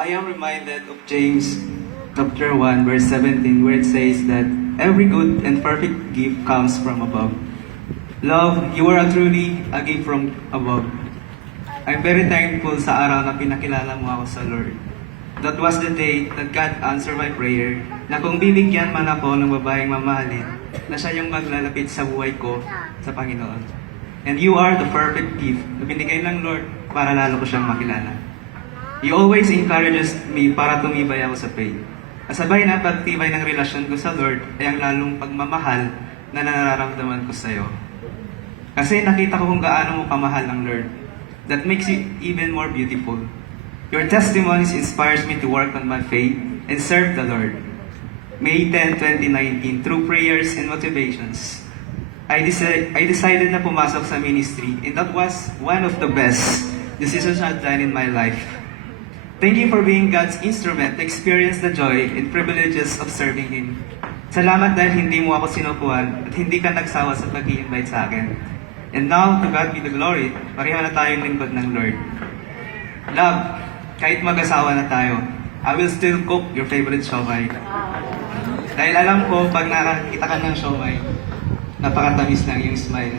I am reminded of James chapter 1 verse 17 where it says that every good and perfect gift comes from above. Love, you are truly a gift from above. I'm very thankful sa araw na pinakilala mo ako sa Lord. That was the day that God answered my prayer na kung bibigyan man ako ng babaeng mamahalin, na siya yung maglalapit sa buhay ko sa Panginoon. And you are the perfect gift na binigay ng Lord para lalo ko siyang makilala. You always encourages me para tumibay ako sa faith. Kasabay na pagtibay ng relasyon ko sa Lord ay ang lalong pagmamahal na nararamdaman ko sa iyo. Kasi nakita ko kung gaano mo kamahal ng Lord. That makes it even more beautiful. Your testimonies inspires me to work on my faith and serve the Lord. May 10, 2019, through prayers and motivations, I decided na pumasok sa ministry, and that was one of the best decisions I've done in my life. Thank you for being God's instrument to experience the joy and privileges of serving Him. Salamat dahil hindi mo ako sinukuhan at hindi ka nagsawa sa pag-i-invite sa akin. And now, to God be the glory, pareho na tayong lingkod ng Lord. Love, kahit mag-asawa na tayo, I will still cook your favorite siomai. Dahil alam ko, pag nakakita ka ng siomai, napakatamis lang yung smile.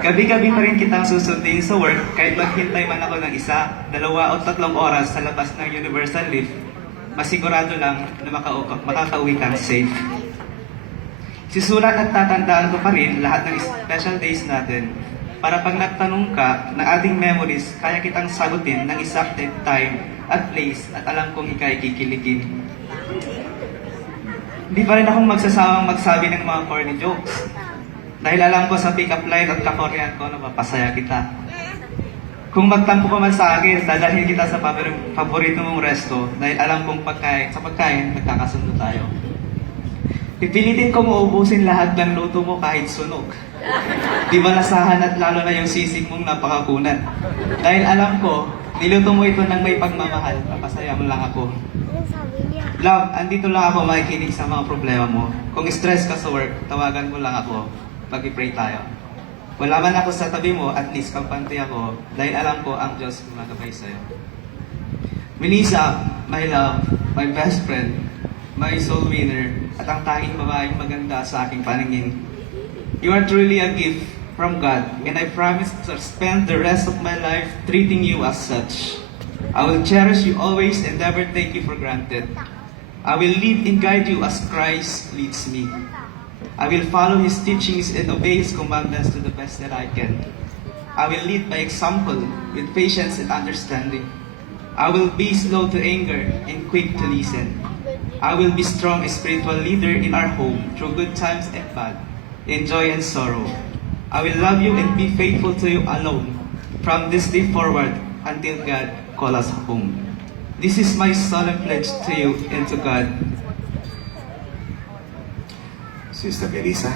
Gabi-gabi pa rin kitang susundin sa work kahit maghintay man ako ng 1, 2 o 3 oras sa labas ng Universal Lift, masigurado lang na makakauwi kang safe. Sisulat at tatandaan ko pa rin lahat ng special days natin para pag nagtanong ka ng ating memories, kaya kitang sagutin ng exact time at place at alam kong ika'y kikiligin. Hindi pa rin akong magsasawang magsabi ng mga corny jokes dahil alam ko sa pick-up line at kakoryan ko na mapasaya kita. Kung magtampo ka man sa akin, dadalhin kita sa paborito mong resto dahil alam kong sa pagkain, nagkakasundo tayo. Pipilitin ko maubusin lahat ng luto mo kahit sunog. Di malasahan at lalo na yung sisig mong napakakunat. Dahil alam ko, niluto mo ito ng may pagmamahal, papasaya mo lang ako. Love, andito lang ako makikinig sa mga problema mo. Kung stress ka sa work, tawagan mo lang ako. Mag-pray tayo. Wala man ako sa tabi mo, at least kampante ako, dahil alam ko ang Diyos gumagabay sa'yo. Melissa, my love, my best friend, my soul winner, at ang tanging babaeng maganda sa aking paningin. You are truly a gift from God, and I promise to spend the rest of my life treating you as such. I will cherish you always and never take you for granted. I will lead and guide you as Christ leads me. I will follow His teachings and obey His commandments to the best that I can. I will lead by example with patience and understanding. I will be slow to anger and quick to listen. I will be strong spiritual leader in our home through good times and bad, in joy and sorrow. I will love you and be faithful to you alone from this day forward until God calls us home. This is my solemn pledge to you and to God. Sister Melissa,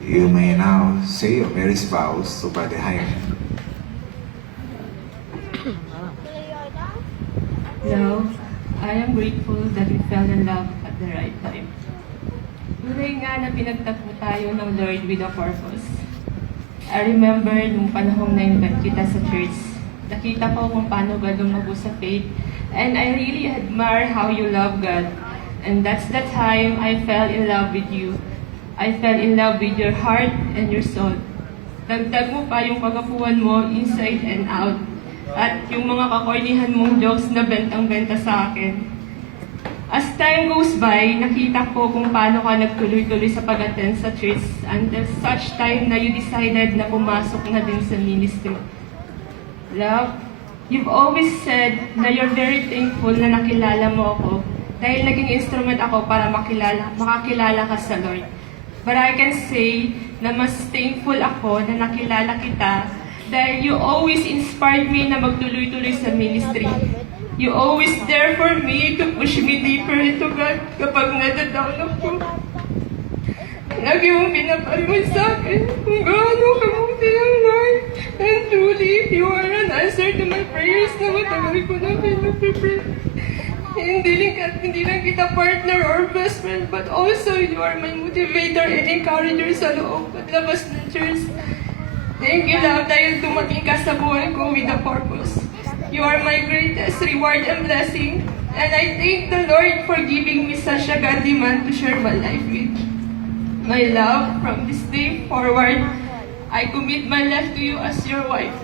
you may now say your marriage vows to Brother Jaime. Love, I am grateful that we fell in love at the right time. Tunay nga na pinagtagpo tayo ng Lord with a purpose. I remember nung panahong na-invite kita sa church, nakita ko kung paano ka lumago sa faith, and I really admire how you love God. And that's the time I fell in love with you. I fell in love with your heart and your soul. Dagdag mo pa yung pagapuan mo inside and out. At yung mga kakornihan mong jokes na bentang-benta sa akin. As time goes by, nakita ko kung paano ka nagtuloy-tuloy sa pag-attend sa church until such time na you decided na pumasok na din sa ministry. Love, you've always said na you're very thankful na nakilala mo ako dahil naging instrument ako para makakilala ka sa Lord. But I can say na mas thankful ako na nakilala kita dahil you always inspired me na magtuloy-tuloy sa ministry. You always there for me to push me deeper into God kapag nadadown ako. Lagi mong pinapaliwan sa akin kung gaano kabuti ang Lord. And truly, you are an answer to my prayers na matagal ko na pinag-pray. Hindi lang kita partner or best friend, but also you are my motivator and encourager sa loob at labas ng church. Thank you, love, dahil dumating ka sa buhay ko with a purpose. You are my greatest reward and blessing, and I thank the Lord for giving me such a godly man to share my life with. My love, from this day forward, I commit my life to you as your wife.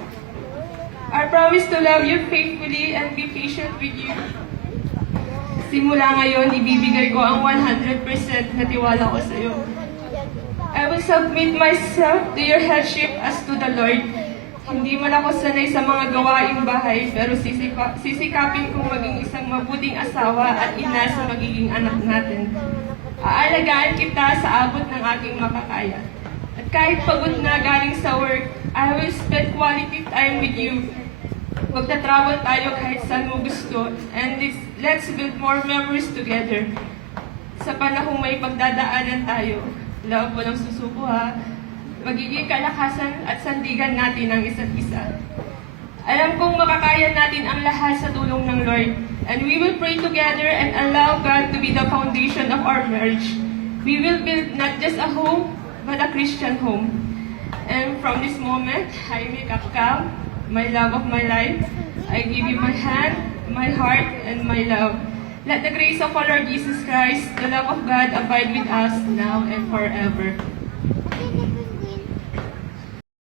I promise to love you faithfully and be patient with you. Simula ngayon, ibibigay ko ang 100% na tiwala ko sa iyo. I will submit myself to your headship as to the Lord. Hindi man ako sanay sa mga gawaing bahay, pero sisikapin kong maging isang mabuting asawa at ina sa magiging anak natin. Aalagaan kita sa abot ng aking makakaya. At kahit pagod na galing sa work, I will spend quality time with you. Magta-travel tayo kahit saan mo gusto, and let's build more memories together. Sa panahong may pagdadaanan tayo, love, walang susuko ha, magiging kalakasan at sandigan natin ang isa't isa. Alam kong makakaya natin ang lahat sa tulong ng Lord, and we will pray together and allow God to be the foundation of our marriage. We will build not just a home, but a Christian home. And from this moment, I make a vow, my love of my life. I give you my hand, my heart, and my love. Let the grace of our Lord Jesus Christ, the love of God, abide with us now and forever.